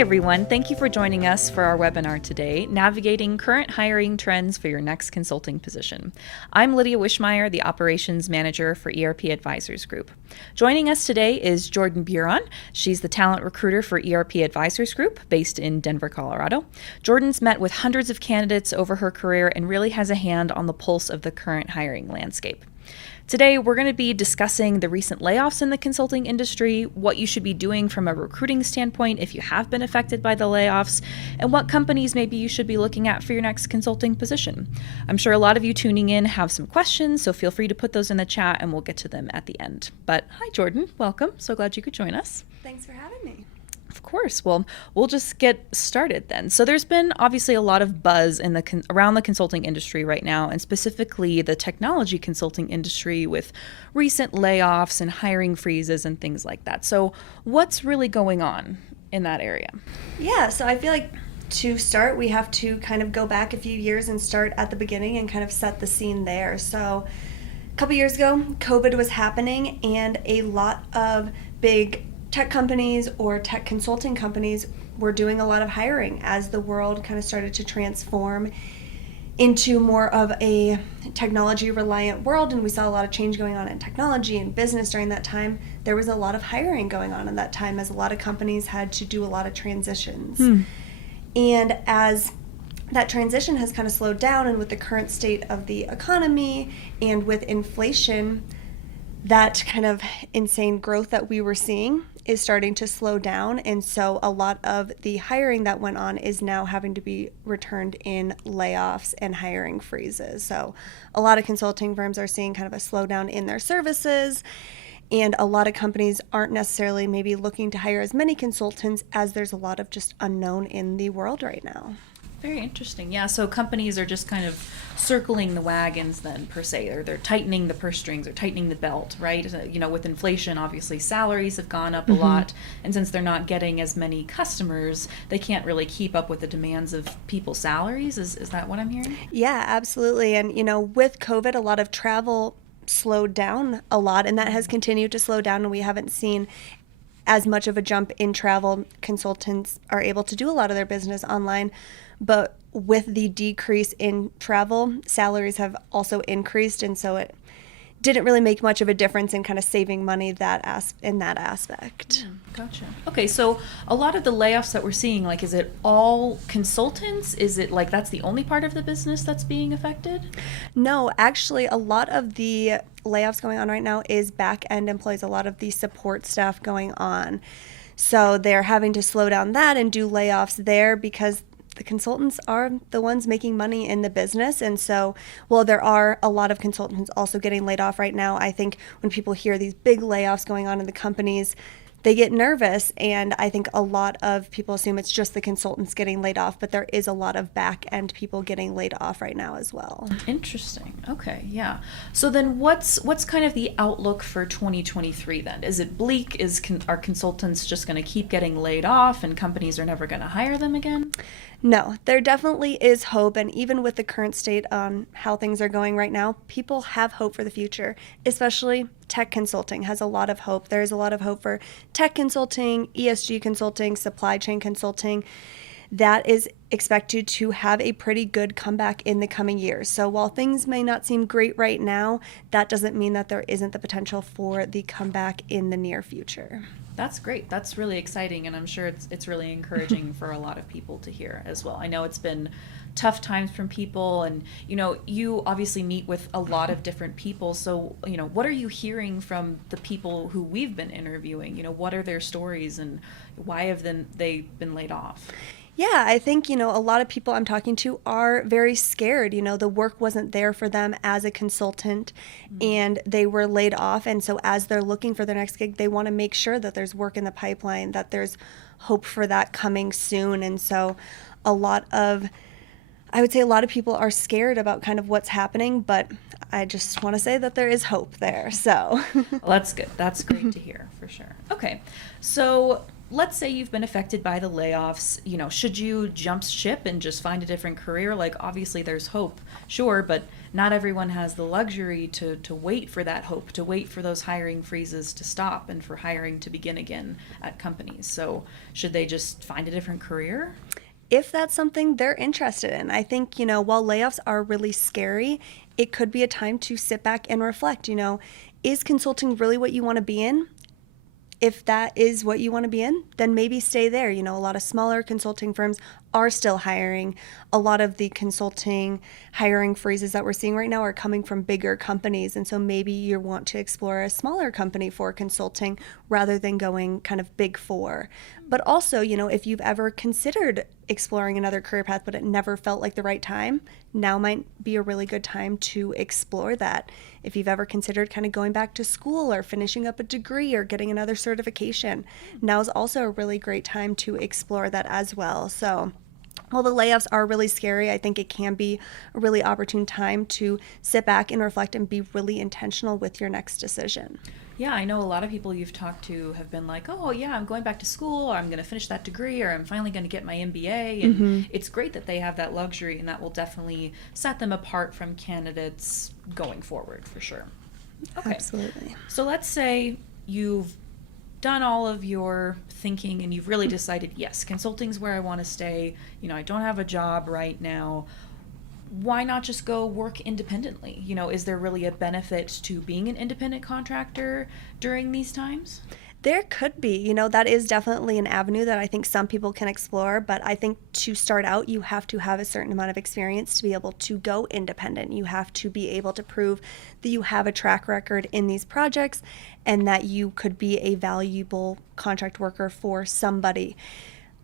everyone. Thank you for joining us for our webinar today, Navigating Current Hiring Trends for Your Next Consulting Position. I'm Lydia Wishmeyer, the Operations Manager for ERP Advisors Group. Joining us today is Jordan Buron. She's the talent recruiter for ERP Advisors Group, based in Denver, Colorado. Jordan's met with hundreds of candidates over her career and really has a hand on the pulse of the current hiring landscape. Today, we're going to be discussing the recent layoffs in the consulting industry, what you should be doing from a recruiting standpoint if you have been affected by the layoffs, and what companies maybe you should be looking at for your next consulting position. I'm sure a lot of you tuning in have some questions, so feel free to put those in the chat and we'll get to them at the end. But hi, Jordan. Welcome. So glad you could join us. Thanks for having me. Of course. Well, we'll just get started then. So there's been obviously a lot of buzz in around the consulting industry right now, and specifically the technology consulting industry with recent layoffs and hiring freezes and things like that. So what's really going on in that area? Yeah, so I feel like to start, we have to kind of go back a few years and start at the beginning and kind of set the scene there. So a couple years ago, COVID was happening, and a lot of big tech companies or tech consulting companies were doing a lot of hiring as the world kind of started to transform into more of a technology reliant world, and we saw a lot of change going on in technology and business during that time. There was a lot of hiring going on in that time as a lot of companies had to do a lot of transitions. And as that transition has kind of slowed down, and with the current state of the economy and with inflation, that kind of insane growth that we were seeing is starting to slow down, and so a lot of the hiring that went on is now having to be returned in layoffs and hiring freezes. So a lot of consulting firms are seeing kind of a slowdown in their services, and a lot of companies aren't necessarily maybe looking to hire as many consultants as there's a lot of just unknown in the world right now. Very interesting. Yeah, so companies are just kind of circling the wagons then, per se, or they're tightening the purse strings or tightening the belt, right? With inflation, obviously salaries have gone up a lot, and since they're not getting as many customers, they can't really keep up with the demands of people's salaries. Is that what I'm hearing? Yeah, absolutely. And, with COVID, a lot of travel slowed down a lot, and that has continued to slow down, and we haven't seen as much of a jump in travel. Consultants are able to do a lot of their business online, but with the decrease in travel, salaries have also increased, and so it didn't really make much of a difference in kind of saving money in that aspect. Gotcha. Okay, so a lot of the layoffs that we're seeing, is it all consultants? Is it that's the only part of the business that's being affected? No, actually, a lot of the layoffs going on right now is back-end employees, a lot of the support staff going on. So they're having to slow down that and do layoffs there because the consultants are the ones making money in the business. And so, while there are a lot of consultants also getting laid off right now, I think when people hear these big layoffs going on in the companies, they get nervous, and I think a lot of people assume it's just the consultants getting laid off, but there is a lot of back-end people getting laid off right now as well. Interesting. Okay, yeah. So then what's kind of the outlook for 2023 then? Is it bleak? Are consultants just going to keep getting laid off and companies are never going to hire them again? No, there definitely is hope, and even with the current state on how things are going right now, people have hope for the future, especially tech consulting has a lot of hope. There's a lot of hope for tech consulting, ESG consulting, supply chain consulting. That is expected to have a pretty good comeback in the coming years. So while things may not seem great right now, that doesn't mean that there isn't the potential for the comeback in the near future. That's great. That's really exciting, and I'm sure it's really encouraging for a lot of people to hear as well. I know it's been tough times from people, and you obviously meet with a lot of different people. So what are you hearing from the people who we've been interviewing? What are their stories, and why have they been laid off? Yeah, I think, a lot of people I'm talking to are very scared. The work wasn't there for them as a consultant, and they were laid off. And so as they're looking for their next gig, they want to make sure that there's work in the pipeline, that there's hope for that coming soon. And so I would say a lot of people are scared about kind of what's happening, but I just want to say that there is hope there. So well, that's good. That's great to hear, for sure. Okay, so let's say you've been affected by the layoffs, should you jump ship and just find a different career? Like, obviously there's hope, sure, but not everyone has the luxury to wait for that hope, to wait for those hiring freezes to stop and for hiring to begin again at companies. So should they just find a different career? If that's something they're interested in. I think, while layoffs are really scary, it could be a time to sit back and reflect, is consulting really what you want to be in? If that is what you want to be in, then maybe stay there. A lot of smaller consulting firms are still hiring. A lot of the consulting hiring freezes that we're seeing right now are coming from bigger companies. And so maybe you want to explore a smaller company for consulting rather than going kind of big four. But also, if you've ever considered exploring another career path, but it never felt like the right time, now might be a really good time to explore that. If you've ever considered kind of going back to school or finishing up a degree or getting another certification, now is also a really great time to explore that as well. So while the layoffs are really scary, I think it can be a really opportune time to sit back and reflect and be really intentional with your next decision. Yeah, I know a lot of people you've talked to have been like, oh, yeah, I'm going back to school, or I'm going to finish that degree, or I'm finally going to get my MBA. And it's great that they have that luxury, and that will definitely set them apart from candidates going forward, for sure. Okay. Absolutely. So let's say you've done all of your thinking and you've really decided, yes, consulting's where I want to stay. I don't have a job right now. Why not just go work independently? Is there really a benefit to being an independent contractor during these times? There could be, that is definitely an avenue that I think some people can explore, but I think to start out, you have to have a certain amount of experience to be able to go independent. You have to be able to prove that you have a track record in these projects and that you could be a valuable contract worker for somebody.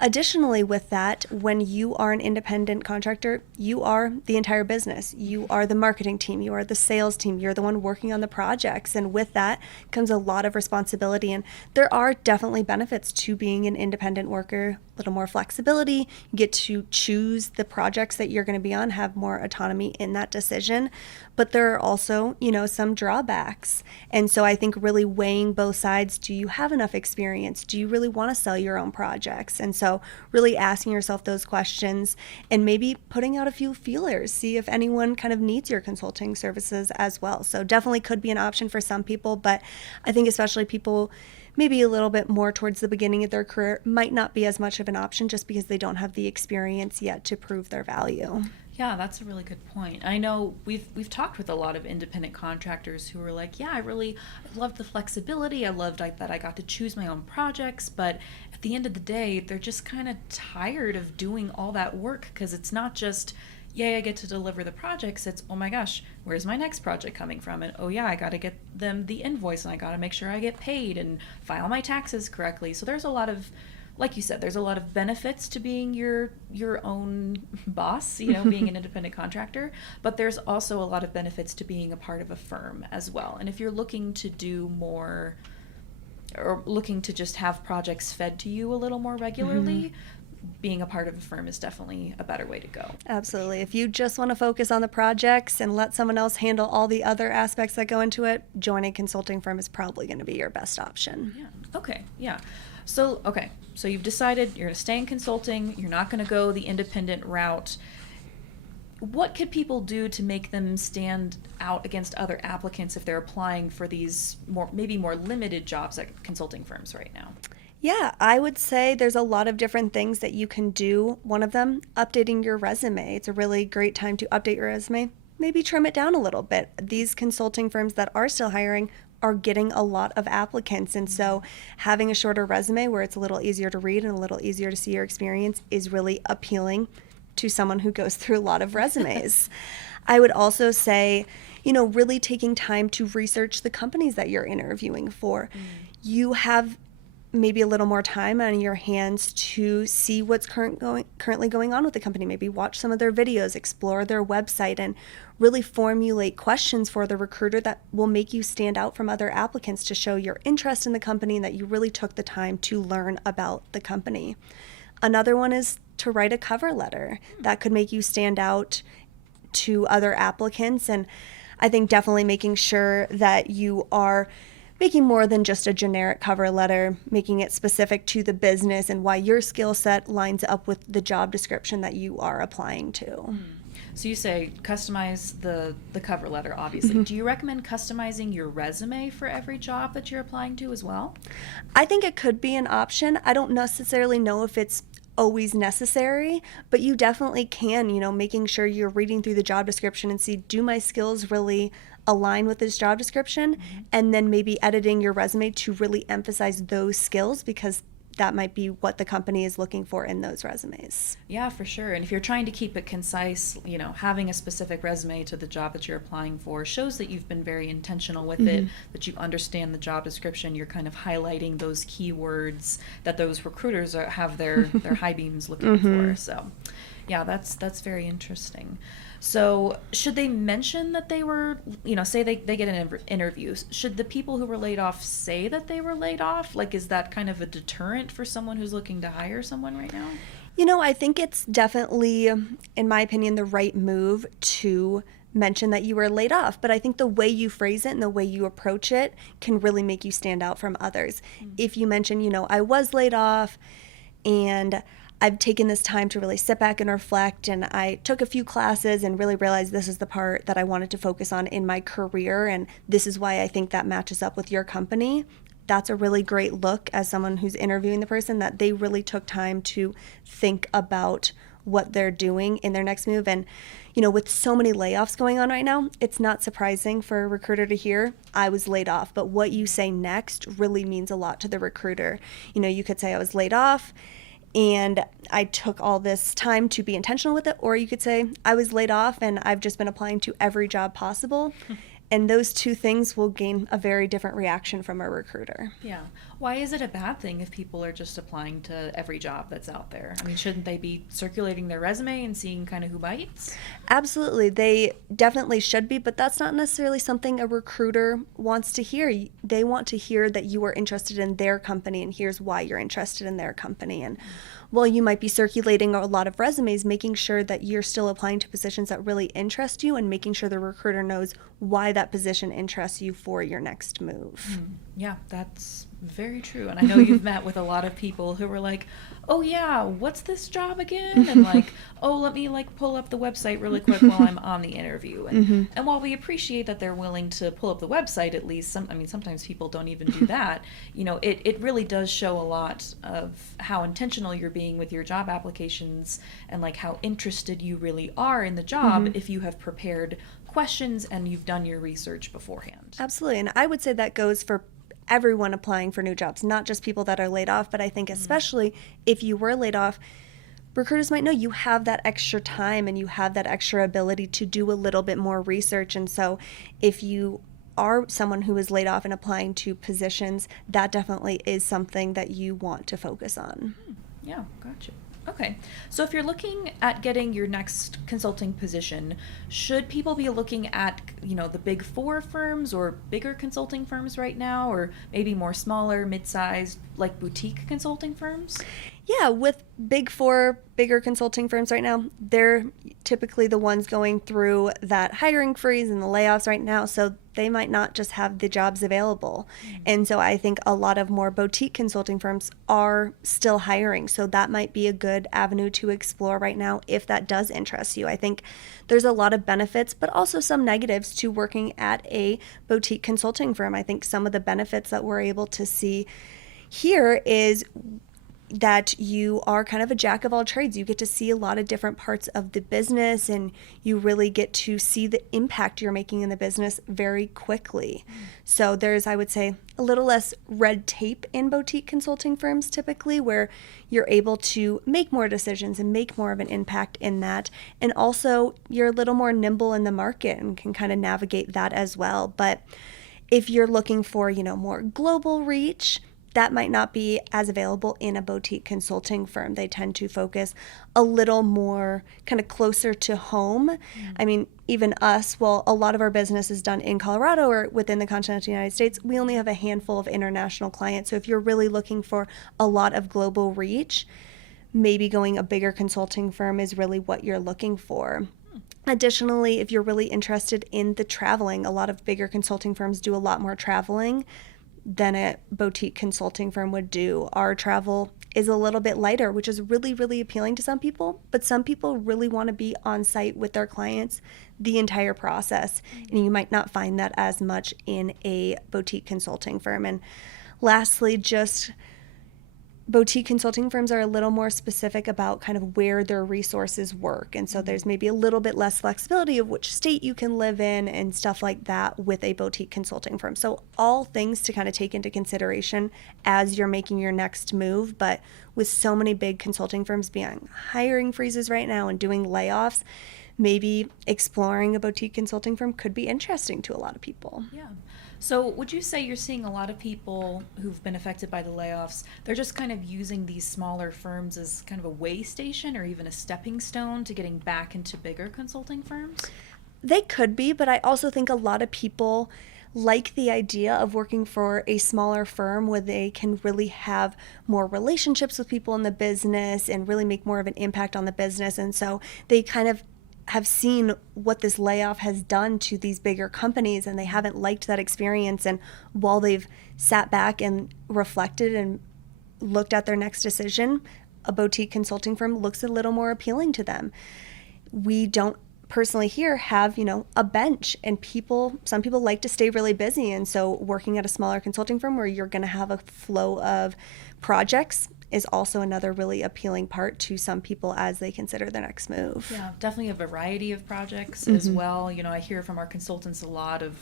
Additionally, with that, when you are an independent contractor, you are the entire business. You are the marketing team, you are the sales team, you're the one working on the projects. And with that comes a lot of responsibility. And there are definitely benefits to being an independent worker, a little more flexibility. You get to choose the projects that you're going to be on, have more autonomy in that decision. But there are also, some drawbacks. And so I think really weighing both sides, do you have enough experience? Do you really want to sell your own projects? And so really asking yourself those questions and maybe putting out a few feelers, see if anyone kind of needs your consulting services as well. So definitely could be an option for some people, but I think especially people maybe a little bit more towards the beginning of their career might not be as much of an option just because they don't have the experience yet to prove their value. Yeah, that's a really good point. I know we've talked with a lot of independent contractors who are like, yeah, I loved the flexibility. I loved that I got to choose my own projects, but at the end of the day, they're just kind of tired of doing all that work because it's not just, yay, I get to deliver the projects. It's, oh my gosh, where's my next project coming from? And oh yeah, I got to get them the invoice and I got to make sure I get paid and file my taxes correctly. So there's a lot of, like you said, there's a lot of benefits to being your own boss, being an independent contractor, but there's also a lot of benefits to being a part of a firm as well. And if you're looking to do more or looking to just have projects fed to you a little more regularly, being a part of a firm is definitely a better way to go. Absolutely. If you just want to focus on the projects and let someone else handle all the other aspects that go into it, joining a consulting firm is probably going to be your best option. Yeah. Okay. Yeah. So you've decided you're going to stay in consulting. You're not going to go the independent route. What could people do to make them stand out against other applicants if they're applying for these maybe more limited jobs at consulting firms right now? Yeah, I would say there's a lot of different things that you can do. One of them, updating your resume. It's a really great time to update your resume. Maybe trim it down a little bit. These consulting firms that are still hiring are getting a lot of applicants. And so having a shorter resume where it's a little easier to read and a little easier to see your experience is really appealing to someone who goes through a lot of resumes. I would also say, really taking time to research the companies that you're interviewing for. You have maybe a little more time on your hands to see what's currently going on with the company. Maybe watch some of their videos, explore their website, and really formulate questions for the recruiter that will make you stand out from other applicants to show your interest in the company and that you really took the time to learn about the company. Another one is to write a cover letter. That could make you stand out to other applicants. And I think definitely making sure that you are making more than just a generic cover letter, making it specific to the business and why your skill set lines up with the job description that you are applying to. So you say customize the cover letter, obviously. Do you recommend customizing your resume for every job that you're applying to as well? I think it could be an option. I don't necessarily know if it's always necessary, but you definitely can, making sure you're reading through the job description and see, do my skills really align with this job description? And then maybe editing your resume to really emphasize those skills, because that might be what the company is looking for in those resumes. Yeah, for sure. And if you're trying to keep it concise, having a specific resume to the job that you're applying for shows that you've been very intentional with it, that you understand the job description. You're kind of highlighting those keywords that those recruiters have their high beams looking for. So yeah, that's very interesting. So should they mention that they were, say they get an interview, should the people who were laid off say that they were laid off? Like, is that kind of a deterrent for someone who's looking to hire someone right now? I think it's definitely, in my opinion, the right move to mention that you were laid off. But I think the way you phrase it and the way you approach it can really make you stand out from others. If you mention, I was laid off and I've taken this time to really sit back and reflect, and I took a few classes and really realized this is the part that I wanted to focus on in my career, and this is why I think that matches up with your company. That's a really great look as someone who's interviewing the person, that they really took time to think about what they're doing in their next move. And, with so many layoffs going on right now, it's not surprising for a recruiter to hear, I was laid off. But what you say next really means a lot to the recruiter. You could say, I was laid off and I took all this time to be intentional with it. Or you could say, I was laid off and I've just been applying to every job possible. And those two things will gain a very different reaction from a recruiter. Yeah. Why is it a bad thing if people are just applying to every job that's out there? I mean, shouldn't they be circulating their resume and seeing kind of who bites? Absolutely. They definitely should be, but that's not necessarily something a recruiter wants to hear. They want to hear that you are interested in their company, and here's why you're interested in their company. And while you might be circulating a lot of resumes, making sure that you're still applying to positions that really interest you and making sure the recruiter knows why that position interests you for your next move. Yeah, that's very true. And I know you've met with a lot of people who were like, oh yeah, what's this job again? And like, oh, let me pull up the website really quick while I'm on the interview. And and while we appreciate that they're willing to pull up the website, at least sometimes people don't even do that. It really does show a lot of how intentional you're being with your job applications and like how interested you really are in the job if you have prepared questions and you've done your research beforehand. Absolutely. And I would say that goes for everyone applying for new jobs, not just people that are laid off, but I think especially if you were laid off, recruiters might know you have that extra time and you have that extra ability to do a little bit more research. And so if you are someone who is laid off and applying to positions, that definitely is something that you want to focus on. Yeah, gotcha. Okay, so if you're looking at getting your next consulting position, should people be looking at, the big four firms or bigger consulting firms right now, or maybe more smaller, mid-sized, like boutique consulting firms? Yeah, with big four, bigger consulting firms right now, they're typically the ones going through that hiring freeze and the layoffs right now, so they might not just have the jobs available. And so I think a lot of more boutique consulting firms are still hiring, so that might be a good avenue to explore right now if that does interest you. I think there's a lot of benefits, but also some negatives to working at a boutique consulting firm. I think some of the benefits that we're able to see here is that you are kind of a jack of all trades. You get to see a lot of different parts of the business, and you really get to see the impact you're making in the business very quickly. So there's, I would say, a little less red tape in boutique consulting firms typically, where you're able to make more decisions and make more of an impact in that. And also you're a little more nimble in the market and can kind of navigate that as well. But if you're looking for, more global reach, that might not be as available in a boutique consulting firm. They tend to focus a little more kind of closer to home. I mean, even us, well, a lot of our business is done in Colorado or within the continental United States. We only have a handful of international clients. So if you're really looking for a lot of global reach, maybe going a bigger consulting firm is really what you're looking for. Additionally, if you're really interested in the traveling, a lot of bigger consulting firms do a lot more traveling. than a boutique consulting firm would do. Our travel is a little bit lighter, which is really, really appealing to some people, but some people really want to be on site with their clients the entire process. And you might not find that as much in a boutique consulting firm. And lastly, just boutique consulting firms are a little more specific about kind of where their resources work. And so there's maybe a little bit less flexibility of which state you can live in and stuff like that with a boutique consulting firm. So all things to kind of take into consideration as you're making your next move. But with so many big consulting firms being hiring freezes right now and doing layoffs, maybe exploring a boutique consulting firm could be interesting to a lot of people. Yeah. So would you say you're seeing a lot of people who've been affected by the layoffs, they're just kind of using these smaller firms as kind of a way station or even a stepping stone to getting back into bigger consulting firms? They could be, but I also think a lot of people like the idea of working for a smaller firm where they can really have more relationships with people in the business and really make more of an impact on the business. And so they kind of have seen what this layoff has done to these bigger companies, and they haven't liked that experience. And while they've sat back and reflected and looked at their next decision, a boutique consulting firm looks a little more appealing to them. We don't personally here have, a bench, and some people like to stay really busy. And so working at a smaller consulting firm where you're going to have a flow of projects is also another really appealing part to some people as they consider their next move. Yeah, definitely a variety of projects as well. I hear from our consultants a lot of,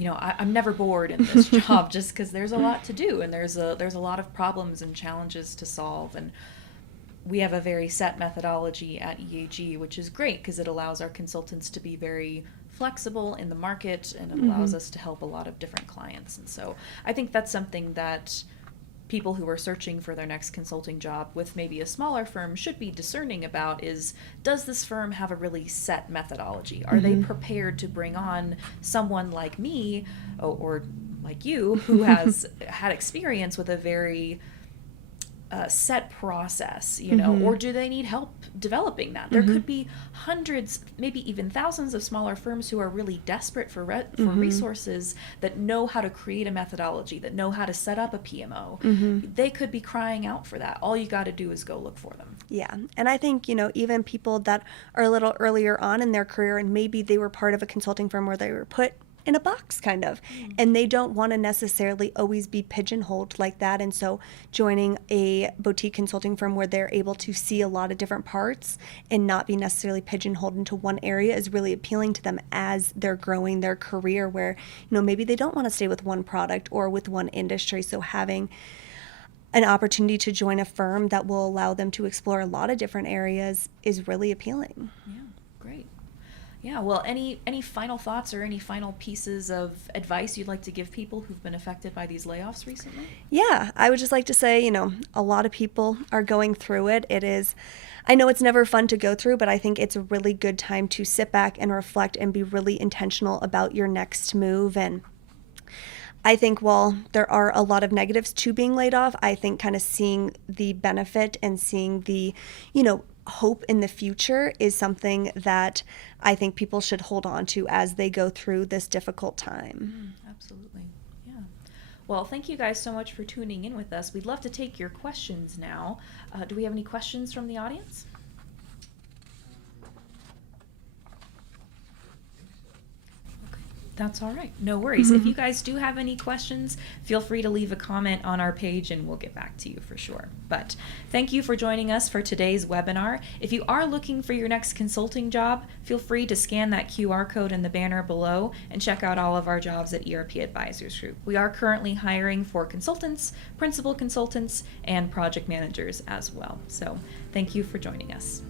I'm never bored in this job just because there's a lot to do and there's a lot of problems and challenges to solve. And we have a very set methodology at EAG, which is great because it allows our consultants to be very flexible in the market, and it allows us to help a lot of different clients. And so I think that's something that people who are searching for their next consulting job with maybe a smaller firm should be discerning about is, does this firm have a really set methodology? Are they prepared to bring on someone like me or like you who has had experience with a very set process, or do they need help developing that? There could be hundreds, maybe even thousands of smaller firms who are really desperate for resources that know how to create a methodology, that know how to set up a PMO. They could be crying out for that. All you got to do is go look for them. Yeah. And I think, even people that are a little earlier on in their career and maybe they were part of a consulting firm where they were put in a box kind of, and they don't want to necessarily always be pigeonholed like that. And so joining a boutique consulting firm where they're able to see a lot of different parts and not be necessarily pigeonholed into one area is really appealing to them as they're growing their career, where, maybe they don't want to stay with one product or with one industry. So having an opportunity to join a firm that will allow them to explore a lot of different areas is really appealing. Yeah, great. Yeah, well, any final thoughts or any final pieces of advice you'd like to give people who've been affected by these layoffs recently? Yeah, I would just like to say, a lot of people are going through it. I know it's never fun to go through, but I think it's a really good time to sit back and reflect and be really intentional about your next move. And I think while there are a lot of negatives to being laid off, I think kind of seeing the benefit and seeing the, hope in the future is something that I think people should hold on to as they go through this difficult time. Absolutely. Yeah. Well, thank you guys so much for tuning in with us. We'd love to take your questions now. Do we have any questions from the audience? That's all right. No worries. If you guys do have any questions, feel free to leave a comment on our page and we'll get back to you for sure. But thank you for joining us for today's webinar. If you are looking for your next consulting job, feel free to scan that QR code in the banner below and check out all of our jobs at ERP Advisors Group. We are currently hiring for consultants, principal consultants, and project managers as well. So thank you for joining us.